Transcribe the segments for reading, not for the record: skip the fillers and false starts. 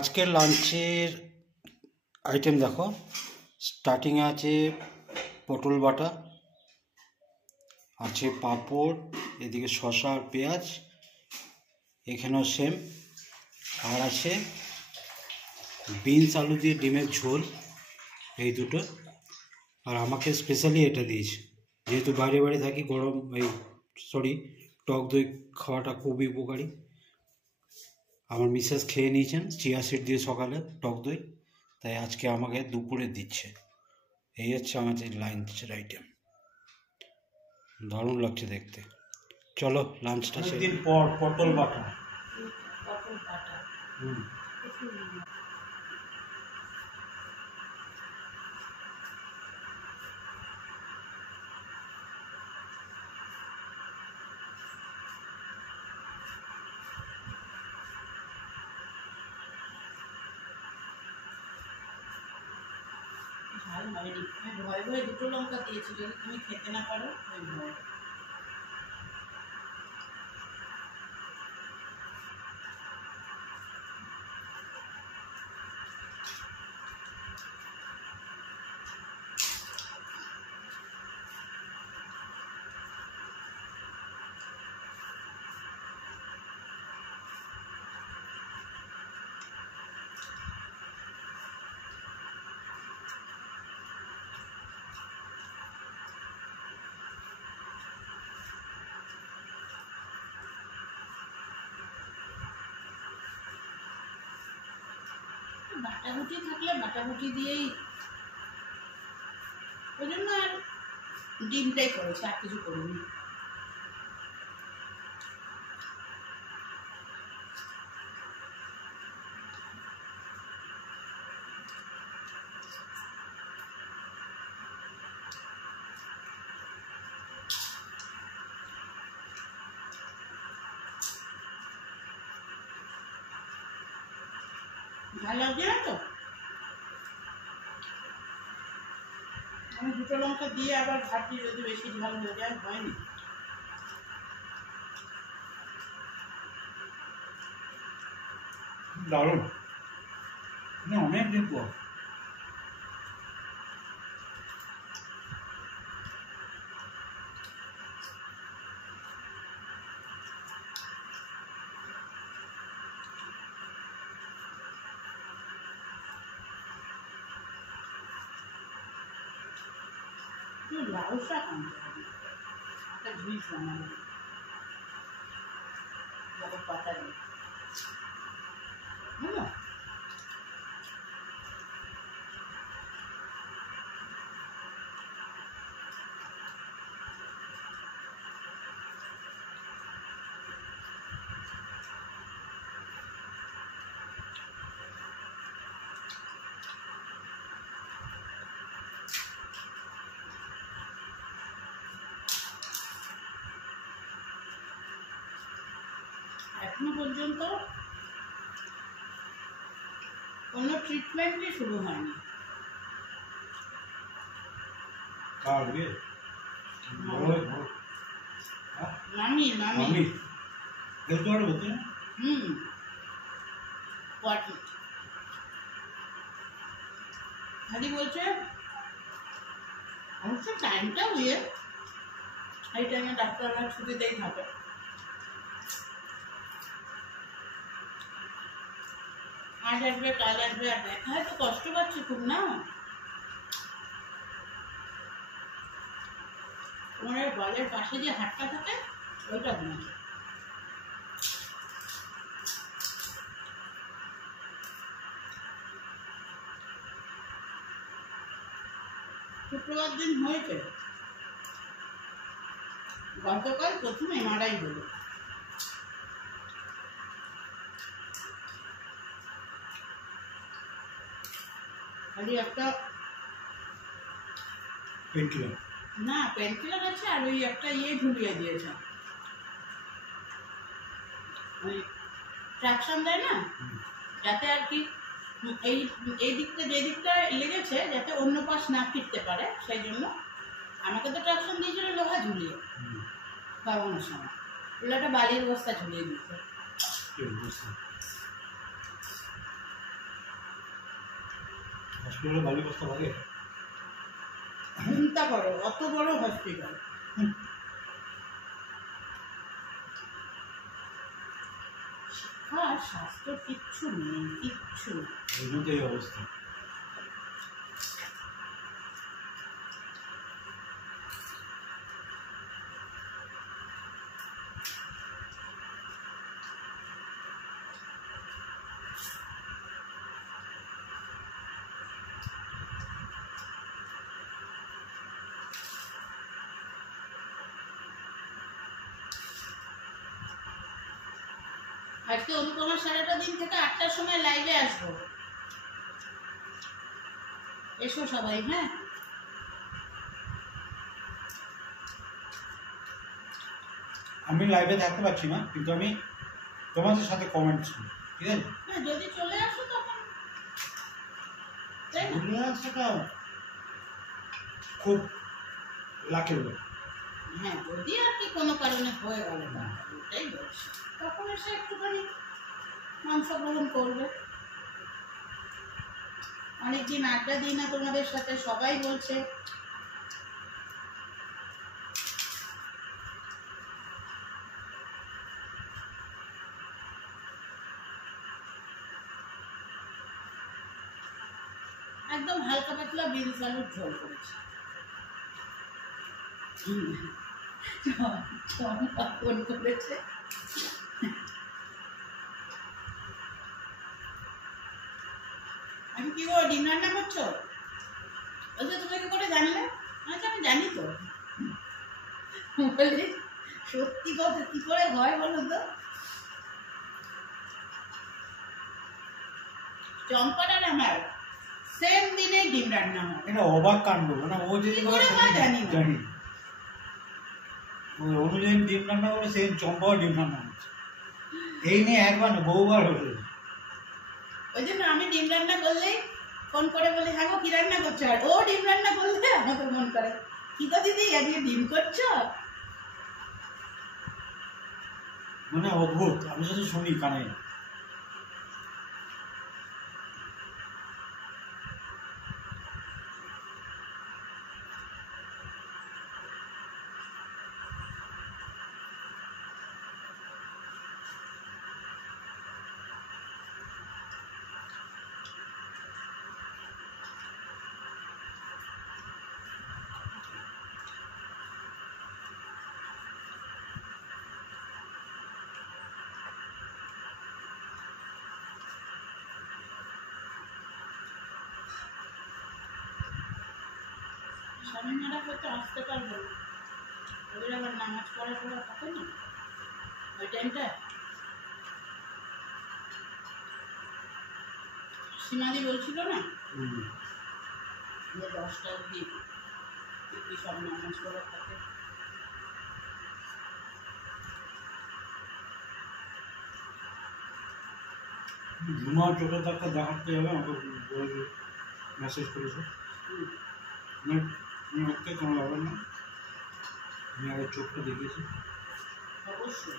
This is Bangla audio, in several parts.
আজকের লাঞ্চের আইটেম দেখো, স্টার্টিংয়ে আছে পটল বাটা, আছে পাঁপড়, এদিকে শসা আর পেঁয়াজ, এখানেও সেম, আর আছে বিনস আলু দিয়ে ডিমের ঝোল, এই দুটো। আর আমাকে স্পেশালি এটা দিয়েছে, যেহেতু বাইরে বাইরে থাকি, গরম টক দই খাওয়াটা খুবই উপকারী। আমার মিসেস খেয়ে নিয়েছেন চিয়া সিড দিয়ে সকালে টক দই, তাই আজকে আমাকে দুপুরে দিচ্ছে। এই হচ্ছে আমাদের লাঞ্চের আইটেম, দারুণ লাগছে দেখতে। চলো লাঞ্চটা সেদিন পর পটল বাটা। ভয় ভয়ে দুটো লঙ্কা দিয়েছি, যদি তুমি খেতে না পারো ওই ভয়। বাটাগুটি থাকলে বাটাগুটি দিয়েই, ওই জন্য আর ডিমটাই করেছে, আর কিছু করিনি। ভালো লাগছে না তো? আমি দুটো লঙ্কা দিয়ে আবার ভাবছি যদি বেশি ঝাল হয়ে যায়, হয়নি। দারুণ, অনেক দিন পর। লাউ শাক আনতে হবে, একটা ঝুঁইস বানাবো পাতা দিয়ে, বুঝলো? এখনো পর্যন্ত কোনো ট্রিটমেন্টই শুরু হয়নি। মামি খালি বলছে অবশ্য টাইমটা হয়ে, এই টাইমে ডাক্তাররা ছুটিতেই থাকে। আজ আসবে কাল আসবে, আর দেখা হয় তো কষ্ট পাচ্ছি খুব না। তোমার গলের পাশে যে হাটটা থাকে ওইটা ঘুমাচ্ছে। শুক্রবার দিন হয়েছে, গতকাল প্রথমে মারাই হলো। খালি একটা পেনকিলার, না পেনকিলার আছে, আর ওই একটা ঝুলিয়ে দিয়েছে, ওই ট্রাকশন দেয় না, যাতে আর কি এই দিকটা যে দিকটা লেগেছে যাতে অন্য পাশ না ফিরতে পারে, সেই জন্য। আমাকে তো ট্রাকশন দিয়েছিল লোহা ঝুলিয়ে খাওয়ানোর সময়, ওগুলো একটা বালির বস্তা ঝুলিয়ে দিয়েছে। হসপিটালে বালি বস্তা লাগে। চিন্তা করো, অত বড় হসপিটাল। শিক্ষা আর স্বাস্থ্য কিচ্ছু নেই, কিচ্ছু। এই জন্য তো এই অবস্থা। আজকে অনুপমা সারাটা দিন থেকে 8টার সময় লাইভে আসবো, এসো সবাই। হ্যাঁ, আমি লাইভে থাকতে পারছি না, কিন্তু আমি তোমাদের সাথে কমেন্ট শুনি, ঠিক আছে? হ্যাঁ, যদি চলে আসো তখন, তাই না? চলে আসাটা খুব লাখের ব্যাপার। হ্যাঁ, যদি আর কি কোনো কারণে হয়ে গেল, ওটাই বলছি, তখন এসে একটুখানি অংশগ্রহণ করবে। অনেকদিন আড্ডা দিই না তোমাদের সাথে, সবাই বলছে। একদম হালকা পাতলা বিনস আলুর ঝোল করেছি। ফোন করেছে, আমি কি গো ডিম রান্না করছো? বলছে তুমি কি করে জানলে? আচ্ছা, আমি জানি তো। বলি সত্যি কথা কি করে হয় বলো তো? চম্পাটার আমার সেম দিনে ডিম রান্না হয়। এটা অবাক কাণ্ড, মানে ও যদি কি করে হয় জানি না। জানি ওই অনুযায়ী ডিম রান্না করে, সেই চম্পাও ডিম রান্না করছে। এই নিয়ে একবার না বহুবার হলো। ওই জন্য আমি ডিম রান্না করলেই ফোন করে বলি হ্যাঁ গো কি রান্না করছো, আর ও ডিম রান্না করলে আমাকে মন করে কি গো দিদি আজকে ডিম করছো। মানে অদ্ভুত, আমি শুধু শুনি কানে। স্বামীমারা হয়তো আসতে পারবো না, ওদের আবার নামাজ পড়া থাকে না ওই টাইমটা। সীমাদি বলছিল না যে 10টা অব্দি কি সব নামাজ পড়া থাকে। ঘুমার চোখে ডাক্তার দেখাতে হবে, আমাকে মেসেজ করেছে। ওকে কোনো ব্যাপার না, আমি আগে চোখটা দেখিয়েছি। অবশ্যই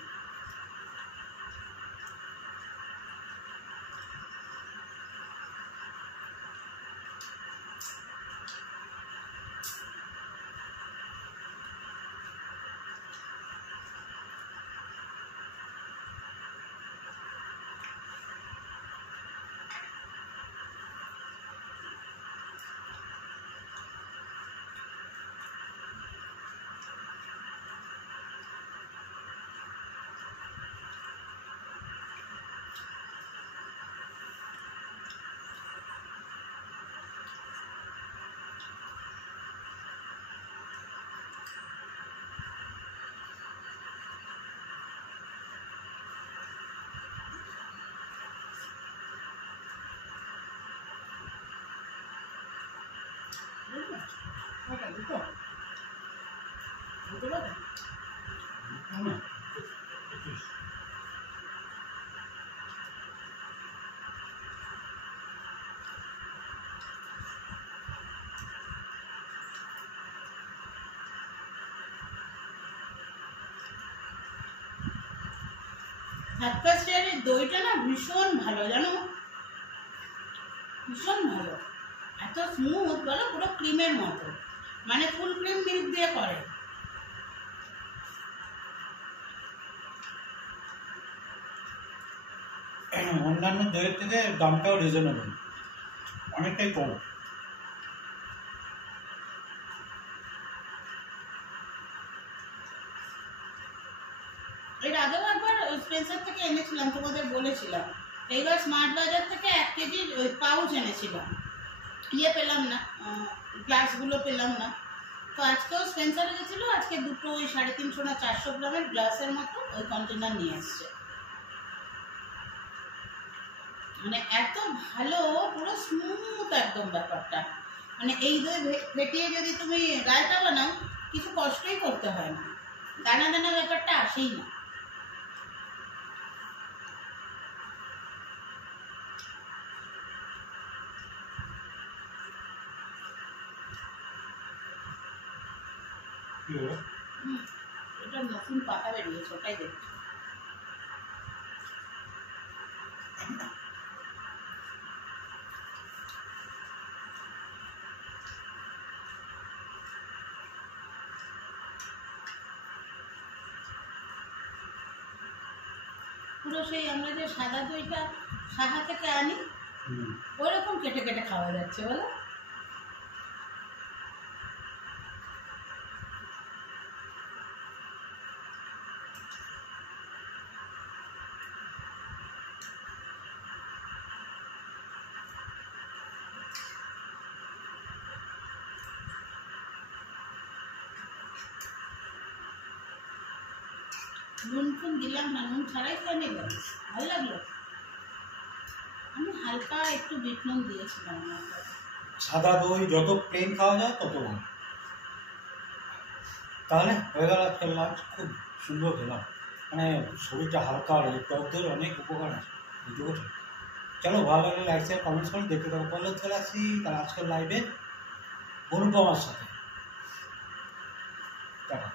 হাতকাশিয়ারের দইটা না ভীষণ ভালো জানো, ভীষণ ভালো। এত স্মুথ বলো, পুরো ক্রিমের মতো, মানে ফুল ক্রিম মিল্ক দিয়ে করে। অন্যান্য দইয়ের থেকে দামটাও রিজনেবল, অনেকটাই কম। এর আগেও একবার স্পেন্সার থেকে এনেছিলাম, তোমাদের বলেছিলাম। এইবার স্মার্ট বাজার থেকে 1 কেজি ওই পাউচ এনেছিলাম, ইয়ে পেলাম না, গ্লাসগুলো পেলাম না। তো আজকেও স্পেন্সারে গেছিলো, আজকে দুটো ওই 350 না 400 গ্রামের গ্লাসের মতো ওই কন্টেনার নিয়ে এসছে। মানে এত ভালো, পুরো স্মুথ একদম ব্যাপারটা। মানে এই দই ফেটিয়ে যদি তুমি রায়তা বানাও, কিছু কষ্টই করতে হয় না, দানা দানা ব্যাপারটা আসেই না। এটা নতুন পাতা বেরিয়েছে, ওটাই দেখছি। পুরো সেই আমরা যে সাদা দইটা সাহা থেকে আনি ওরকম কেটে কেটে খাওয়া যাচ্ছে বলো। নুন ফুন দিলাম না, নুন ছাড়াই খেয়ে নিলাম, ভালো লাগলো। আমি হালকা একটু বিট নুন দিয়েছিলাম। সাদা দই যত প্লেন খাওয়া যায় তত ভালো। তাহলে হয়ে গেল আজকের লাঞ্চ, খুব সুন্দর খেলাম, মানে শরীরটা হালকা, আর এই টক দইয়ের অনেক উপকার আছে, বুঝতে পারছো। চলো, ভালো লাগলে লাইক শেয়ার কমেন্টস করুন, দেখতে থাকো। বললে চলে আসছি তার আজকের লাইভে অনুপমার সাথে। টাটা।